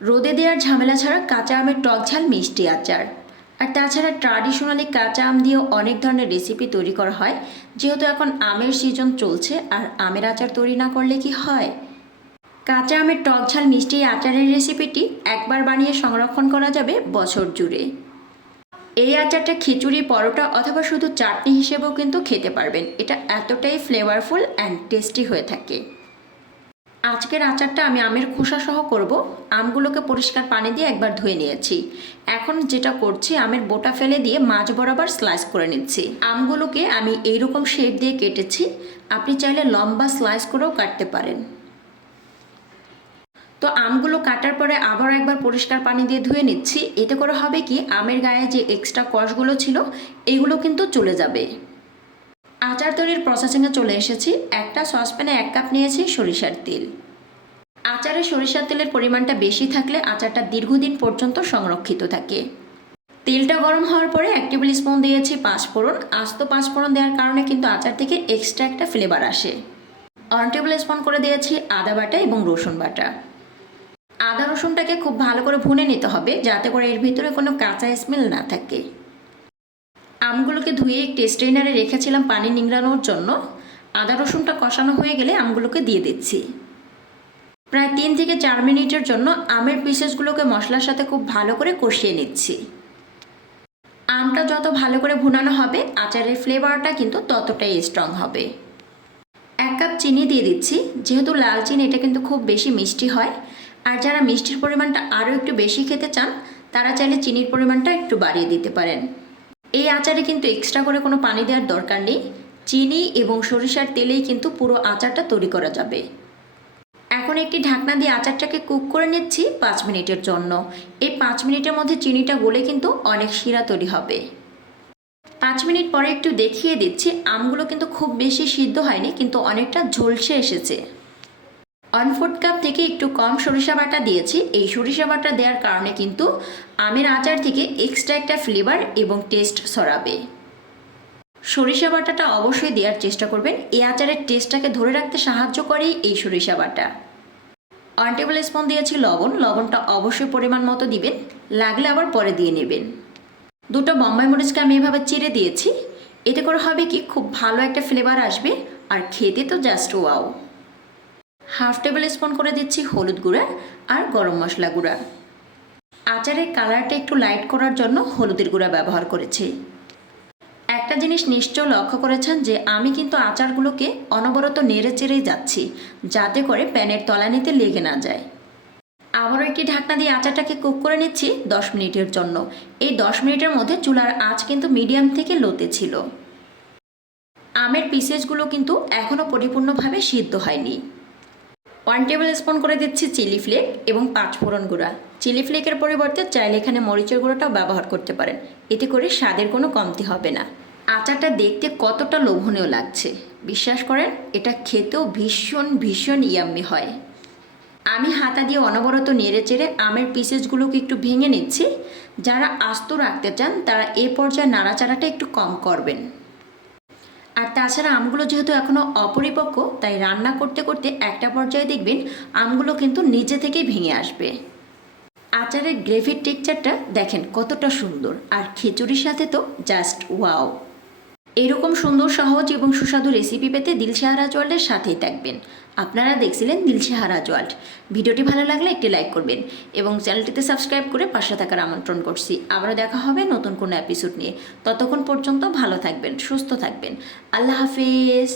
রোদে দেওয়ার ঝামেলা ছাড়া কাঁচা আমের টক ঝাল মিষ্টি আচার। আর তাছাড়া ট্র্যাডিশনালি কাঁচা আম দিয়েও অনেক ধরনের রেসিপি তৈরি করা হয়, যেহেতু এখন আমের সিজন চলছে আর আমের আচার তৈরি না করলে কি হয়? কাঁচা আমের টক ঝাল মিষ্টি আচারের রেসিপিটি একবার বানিয়ে সংরক্ষণ করা যাবে বছর জুড়ে। এই আচারটা খিচুড়ি, পরোটা অথবা শুধু চাটনি হিসেবেও কিন্তু খেতে পারবেন। এটা এতটাই ফ্লেভারফুল অ্যান্ড টেস্টি হয়ে থাকে। আজকের আচারটা আমি আমের খোসা সহ করব। আমগুলোকে পরিষ্কার পানি দিয়ে একবার ধুয়ে নিয়েছি। এখন যেটা করছি, আমের বোটা ফেলে দিয়ে মাছ বরাবর স্লাইস করে নিচ্ছি। আমগুলোকে আমি এইরকম শেপ দিয়ে কেটেছি। আপনি চাইলে লম্বা স্লাইস করেও কাটতে পারেন। তো আমগুলো কাটার পরে আবার একবার পরিষ্কার পানি দিয়ে ধুয়ে নিচ্ছি। এতে করে হবে কি, আমের গায়ে যে এক্সট্রা কষগুলো ছিল, এগুলো কিন্তু চলে যাবে। আচার তৈরির প্রসেসিংয়ে চলে এসেছি। একটা সসপ্যানে এক কাপ নিয়েছি সরিষার তেল। আচারে সরিষার তেলের পরিমাণটা বেশি থাকলে আচারটা দীর্ঘদিন পর্যন্ত সংরক্ষিত থাকে। তেলটা গরম হওয়ার পরে এক টেবিল স্পুন দিয়েছি পাঁচফোড়ন। আস্ত পাঁচফোড়ন দেওয়ার কারণে কিন্তু আচার থেকে এক্সট্রা একটা ফ্লেভার আসে। ওয়ান টেবিল স্পুন করে দিয়েছি আদা বাটা এবং রসুন বাটা। আদা রসুনটাকে খুব ভালো করে ভুনে নিতে হবে যাতে করে এর ভিতরে কোনো কাঁচা স্মেল না থাকে। আমগুলোকে ধুয়ে একটি স্ট্রেনারে রেখেছিলাম পানি নিংড়ানোর জন্য। আদা রসুনটা কষানো হয়ে গেলে আমগুলোকে দিয়ে দিচ্ছি। প্রায় তিন থেকে চার মিনিটের জন্য আমের পিসেসগুলোকে মশলার সাথে খুব ভালো করে কষিয়ে নিচ্ছি। আমটা যত ভালো করে ভুনানো হবে, আচারের ফ্লেভারটা কিন্তু ততটাই স্ট্রং হবে। এক কাপ চিনি দিয়ে দিচ্ছি, যেহেতু লাল চিনি এটা কিন্তু খুব বেশি মিষ্টি হয়। আর যারা মিষ্টির পরিমাণটা আরও একটু বেশি খেতে চান, তারা চাইলে চিনির পরিমাণটা একটু বাড়িয়ে দিতে পারেন। এই আচারে কিন্তু এক্সট্রা করে কোনো পানি দেওয়ার দরকার নেই। চিনি এবং সরিষার তেলেই কিন্তু পুরো আচারটা তৈরি করা যাবে। এখন একটি ঢাকনা দিয়ে আচারটাকে কুক করে নিচ্ছি পাঁচ মিনিটের জন্য। এই পাঁচ মিনিটের মধ্যে চিনিটা গলে কিন্তু অনেক শিরা তৈরি হবে। পাঁচ মিনিট পরে একটু দেখিয়ে দিচ্ছি। আমগুলো কিন্তু খুব বেশি সিদ্ধ হয়নি, কিন্তু অনেকটা ঝলসে এসেছে। ওয়ান ফোর্থ কাপ থেকে একটু কম সরিষা বাটা দিয়েছি। এই সরিষা বাটা দেওয়ার কারণে কিন্তু আমের আচার থেকে এক্সট্রা একটা ফ্লেভার এবং টেস্ট ছড়াবে। সরিষা বাটাটা অবশ্যই দেওয়ার চেষ্টা করবেন। এই আচারের টেস্টটাকে ধরে রাখতে সাহায্য করেই এই সরিষা বাটা। ওয়ান টেবিল স্পুন দিয়েছি লবণ। লবণটা অবশ্যই পরিমাণ মতো দিবেন। লাগলে আবার পরে দিয়ে নেবেন। দুটো বম্বাই মরিচকে আমি এভাবে চিড়ে দিয়েছি। এতে করে হবে কি? খুব ভালো একটা ফ্লেভার আসবে। আর খেতে তো just wow half tablespoon করে দিচ্ছি হলুদ গুঁড়া আর গরম মশলা গুঁড়া। আচারের কালারটা একটু লাইট করার জন্য হলুদের গুঁড়া ব্যবহার করেছি। একটা জিনিস নিশ্চয় লক্ষ্য করেছেন যে আমি কিন্তু আচারগুলোকে অনবরত নেড়ে চেড়েই যাচ্ছি, যাতে করে প্যানের তলানিতে লেগে না যায়। আবারও একটি ঢাকনা দিয়ে আচারটাকে কুক করে নিচ্ছি দশ মিনিটের জন্য। এই দশ মিনিটের মধ্যে চুলার আঁচ কিন্তু মিডিয়াম থেকে লোতে ছিল। আমের পিসেসগুলো কিন্তু এখনও পরিপূর্ণভাবে সিদ্ধ হয়নি। ওয়ান টেবিল স্পুন করে দিচ্ছি চিলি ফ্লেক এবং পাঁচ ফোড়ন গুঁড়া। চিলি ফ্লেকের পরিবর্তে চাইলে এখানে মরিচের গুঁড়োটাও ব্যবহার করতে পারেন। এতে করে স্বাদের কোনো কমতি হবে না। আচারটা দেখতে কতটা লোভনীয় লাগছে। বিশ্বাস করেন, এটা খেতেও ভীষণ ভীষণ ইয়াম্মি হয়। আমি হাতা দিয়ে অনবরত নেড়ে চেড়ে আমের পিসেসগুলোকে একটু ভেঙে নিচ্ছি। যারা আস্ত রাখতে চান, তারা এ পর্যায়ে নাড়াচাড়াটা একটু কম করবেন। আর তাছাড়া আমগুলো যেহেতু এখনও অপরিপক্ক, তাই রান্না করতে করতে একটা পর্যায়ে দেখবেন আমগুলো কিন্তু নিজে থেকেই ভেঙে আসবে। আচারের গ্রেভির টেক্সচারটা দেখেন কতটা সুন্দর, আর খিচুড়ির সাথে তো জাস্ট ওয়াও এরকম সুন্দর, সহজ এবং সুস্বাদু রেসিপি পেতে দিলশাহারা জোয়াল্টের সাথেই থাকবেন। আপনারা দেখছিলেন দিলশাহারা জোয়াল্ট ভিডিওটি ভালো লাগলে একটি লাইক করবেন এবং চ্যানেলটিতে সাবস্ক্রাইব করে পাশে থাকার আমন্ত্রণ করছি। আবারও দেখা হবে নতুন কোনো এপিসোড নিয়ে। ততক্ষণ পর্যন্ত ভালো থাকবেন, সুস্থ থাকবেন। আল্লাহ হাফিজ।